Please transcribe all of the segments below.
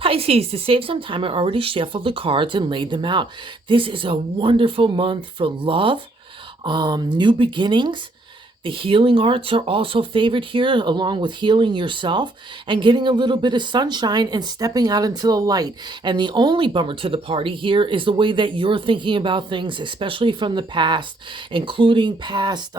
Pisces, to save some time, I already shuffled the cards and laid them out. This is a wonderful month for love, new beginnings. The healing arts are also favored here, along with healing yourself and getting a little bit of sunshine and stepping out into the light. And the only bummer to the party here is the way that you're thinking about things, especially from the past, including past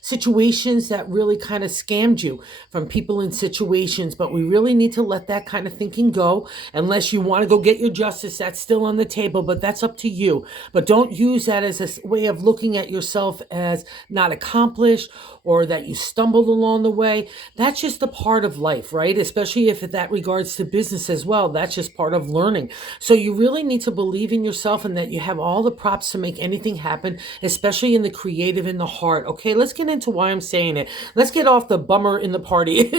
situations that really kind of scammed you from people in situations. But we really need to let that kind of thinking go, unless you want to go get your justice. That's still on the table, but that's up to you. But don't use that as a way of looking at yourself as not accomplished or that you stumbled along the way. That's just a part of life, right? Especially if that regards to business as well. That's just part of learning. So you really need to believe in yourself and that you have all the props to make anything happen, especially in the creative, in the heart. Okay, let's get into why I'm saying it. Let's get off the bummer in the party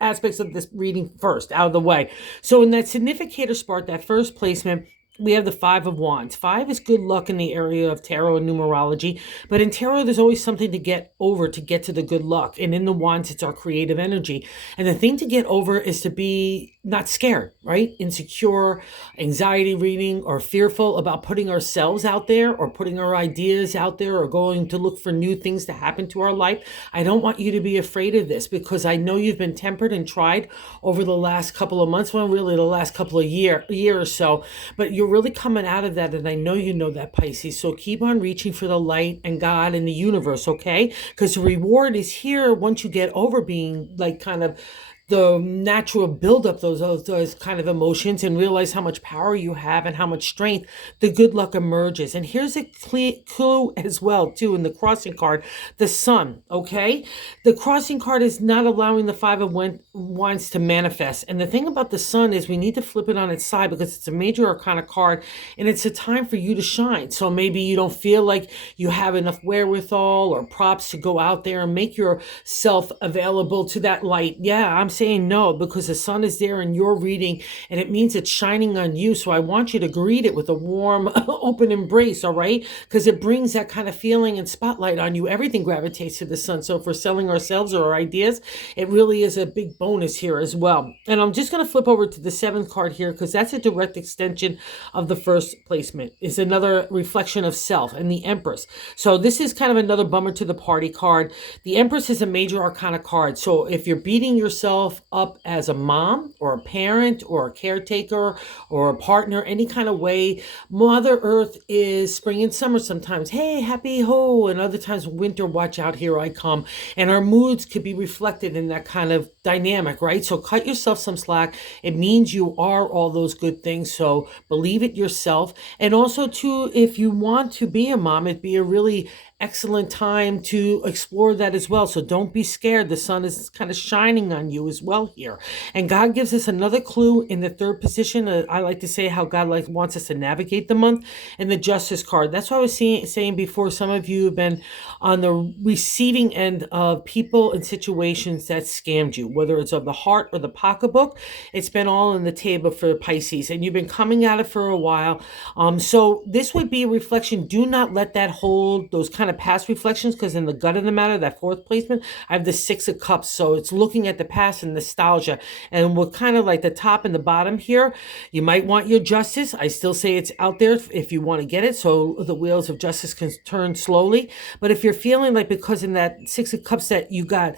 aspects of this reading first out of the way. So in that significator spark, that first placement, we have the Five of Wands. Five is good luck in the area of tarot and numerology, but in tarot, there's always something to get over to get to the good luck. And in the Wands, it's our creative energy. And the thing to get over is to be not scared, right? Insecure, anxiety reading, or fearful about putting ourselves out there or putting our ideas out there or going to look for new things to happen to our life. I don't want you to be afraid of this because I know you've been tempered and tried over the last couple of months, well, really the last couple of year or so, but you're really coming out of that, and I know you know that, Pisces. So keep on reaching for the light and God and the universe, okay? Because the reward is here once you get over being like kind of the natural buildup, those kind of emotions, and realize how much power you have and how much strength, the good luck emerges. And here's a clue as well, too, in the crossing card, the sun, okay? The crossing card is not allowing the Five of Wands to manifest. And the thing about the sun is we need to flip it on its side because it's a major arcana card, and it's a time for you to shine. So maybe you don't feel like you have enough wherewithal or props to go out there and make yourself available to that light. Yeah, I'm saying no, because the sun is there in your reading and it means it's shining on you. So I want you to greet it with a warm, open embrace, all right? Because it brings that kind of feeling and spotlight on you. Everything gravitates to the sun. So if we're selling ourselves or our ideas, it really is a big bonus here as well. And I'm just going to flip over to the seventh card here because that's a direct extension of the first placement. It's another reflection of self and the Empress. So this is kind of another bummer to the party card. The Empress is a major arcana card. So if you're beating yourself up as a mom or a parent or a caretaker or a partner, any kind of way, Mother Earth is spring and summer sometimes. Hey, happy ho. And other times winter, watch out, here I come. And our moods could be reflected in that kind of dynamic, right? So cut yourself some slack. It means you are all those good things. So believe it yourself. And also too, if you want to be a mom, it'd be a really excellent time to explore that as well. So don't be scared. The sun is kind of shining on you as well here. And God gives us another clue in the third position. I like to say how God wants us to navigate the month, and the Justice card. That's what I was saying before. Some of you have been on the receiving end of people and situations that scammed you, whether it's of the heart or the pocketbook. It's been all on the table for Pisces, and you've been coming at it for a while. So this would be a reflection. Do not let that hold those kind of past reflections, because in the gut of the matter, that fourth placement, I have the Six of Cups. So it's looking at the past and nostalgia, and we're kind of like the top and the bottom here. You might want your justice. I still say it's out there if you want to get it, so the wheels of justice can turn slowly. But if you're feeling like because in that Six of Cups that you got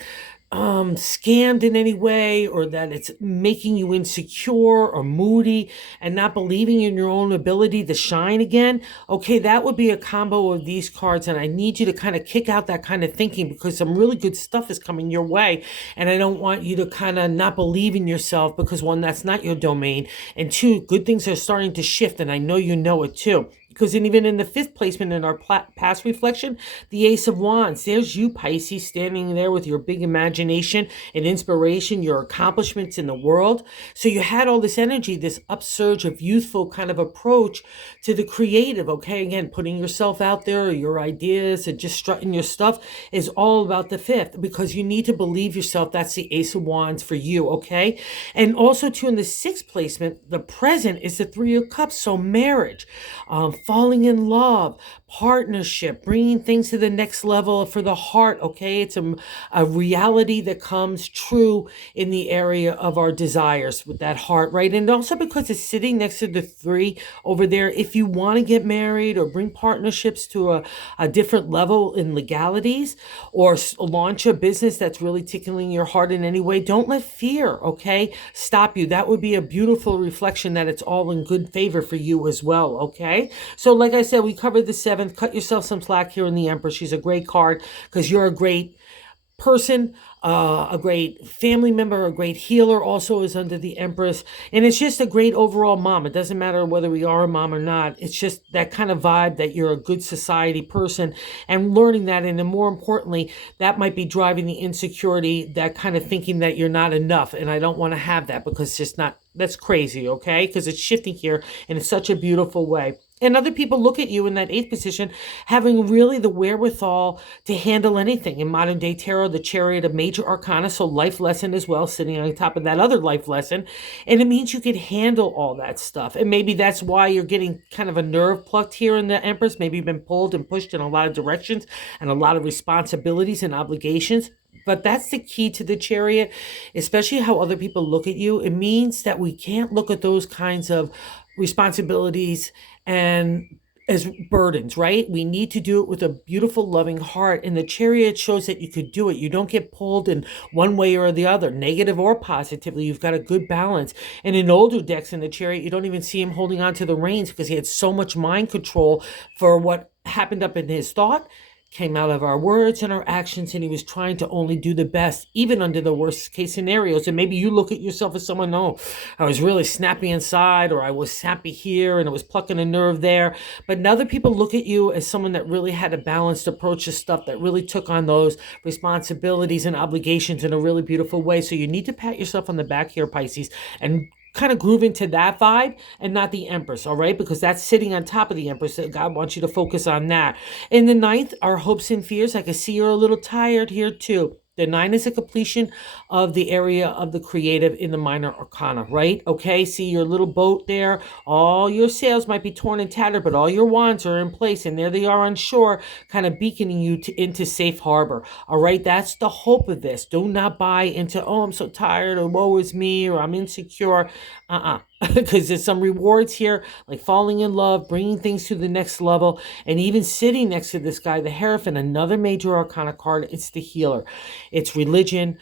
scammed in any way, or that it's making you insecure or moody and not believing in your own ability to shine again, okay, that would be a combo of these cards. And I need you to kind of kick out that kind of thinking, because some really good stuff is coming your way. And I don't want you to kind of not believe in yourself, because one, that's not your domain. And two, good things are starting to shift. And I know you know it too. Because even in the fifth placement in our past reflection, the Ace of Wands, there's you, Pisces, standing there with your big imagination and inspiration, your accomplishments in the world. So you had all this energy, this upsurge of youthful kind of approach to the creative, okay? Again, putting yourself out there, your ideas, and just strutting your stuff is all about the fifth, because you need to believe yourself. That's the Ace of Wands for you, okay? And also, too, in the sixth placement, the present is the Three of Cups, so marriage, falling in love, partnership, bringing things to the next level for the heart, okay? It's a reality that comes true in the area of our desires with that heart, right? And also because it's sitting next to the 3 over there, if you want to get married or bring partnerships to a different level in legalities, or launch a business that's really tickling your heart in any way, don't let fear, okay, stop you. That would be a beautiful reflection that it's all in good favor for you as well, okay? So like I said, we covered the 7th. Cut yourself some slack here in the Empress. She's a great card because you're a great person, a great family member, a great healer also is under the Empress. And it's just a great overall mom. It doesn't matter whether we are a mom or not. It's just that kind of vibe that you're a good society person, and learning that. And then more importantly, that might be driving the insecurity, that kind of thinking that you're not enough. And I don't want to have that because it's just not, that's crazy, okay? Because it's shifting here in such a beautiful way. And other people look at you in that 8th position, having really the wherewithal to handle anything. In modern day tarot, the Chariot, a major arcana, so life lesson as well, sitting on top of that other life lesson. And it means you could handle all that stuff. And maybe that's why you're getting kind of a nerve plucked here in the Empress. Maybe you've been pulled and pushed in a lot of directions and a lot of responsibilities and obligations. But that's the key to the Chariot, especially how other people look at you. It means that we can't look at those kinds of responsibilities and as burdens, right? We need to do it with a beautiful, loving heart. And the Chariot shows that you could do it. You don't get pulled in one way or the other, negative or positively. You've got a good balance. And in older decks in the Chariot, you don't even see him holding on to the reins because he had so much mind control for what happened up in his thought came out of our words and our actions, and he was trying to only do the best, even under the worst case scenarios. And maybe you look at yourself as someone, no, I was really snappy inside, or I was snappy here, and it was plucking a nerve there. But other people look at you as someone that really had a balanced approach to stuff, that really took on those responsibilities and obligations in a really beautiful way. So you need to pat yourself on the back here, Pisces, and kind of groove into that vibe and not the Empress, all right? Because that's sitting on top of the Empress. So God wants you to focus on that. In the 9th, our hopes and fears. I can see you're a little tired here too. The 9 is a completion of the area of the creative in the minor arcana, right? Okay, see your little boat there. All your sails might be torn and tattered, but all your wands are in place, and there they are on shore, kind of beaconing you into safe harbor. All right, that's the hope of this. Do not buy into, oh, I'm so tired, or woe is me, or I'm insecure. Because there's some rewards here, like falling in love, bringing things to the next level, and even sitting next to this guy, the Hierophant, another major arcana card. It's the healer. It's religion.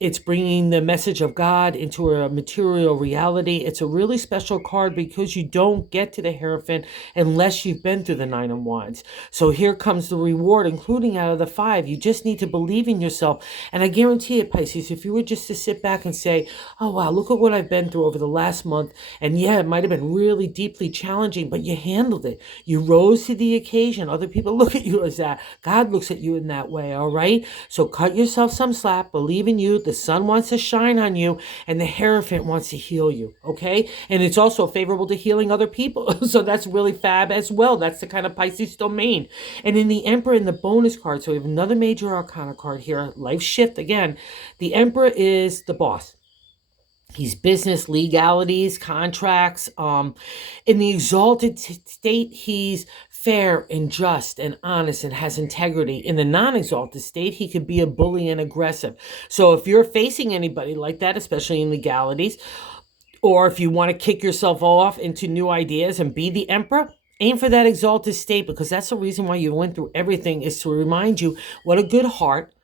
It's bringing the message of God into a material reality. It's a really special card because you don't get to the Hierophant unless you've been through the 9 of Wands. So here comes the reward, including out of the 5. You just need to believe in yourself. And I guarantee it, Pisces, if you were just to sit back and say, oh, wow, look at what I've been through over the last month. And yeah, it might have been really deeply challenging, but you handled it. You rose to the occasion. Other people look at you as that. God looks at you in that way, all right? So cut yourself some slack. Believe in you. The sun wants to shine on you, and the Hierophant wants to heal you, okay? And it's also favorable to healing other people. So that's really fab as well. That's the kind of Pisces domain. And in the Emperor, in the bonus card, so we have another major arcana card here, life shift again. The Emperor is the boss. He's business, legalities, contracts. In the exalted state, he's fair and just and honest and has integrity. In the non-exalted state, he could be a bully and aggressive. So if you're facing anybody like that, especially in legalities, or if you want to kick yourself off into new ideas and be the Emperor, aim for that exalted state, because that's the reason why you went through everything, is to remind you what a good heart,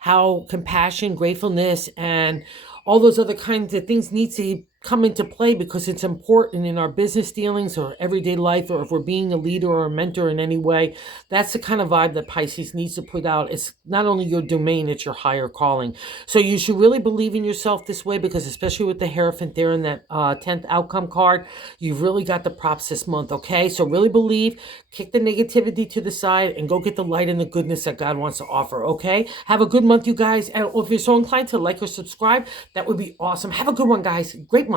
how compassion, gratefulness, and all those other kinds of things need to come into play, because it's important in our business dealings or everyday life, or if we're being a leader or a mentor in any way. That's the kind of vibe that Pisces needs to put out. It's not only your domain, it's your higher calling. So you should really believe in yourself this way, because especially with the Hierophant there in that 10th outcome card, you've really got the props this month, okay? So really believe, kick the negativity to the side, and go get the light and the goodness that God wants to offer, okay? Have a good month, you guys. And if you're so inclined to like or subscribe, that would be awesome. Have a good one, guys. Great month.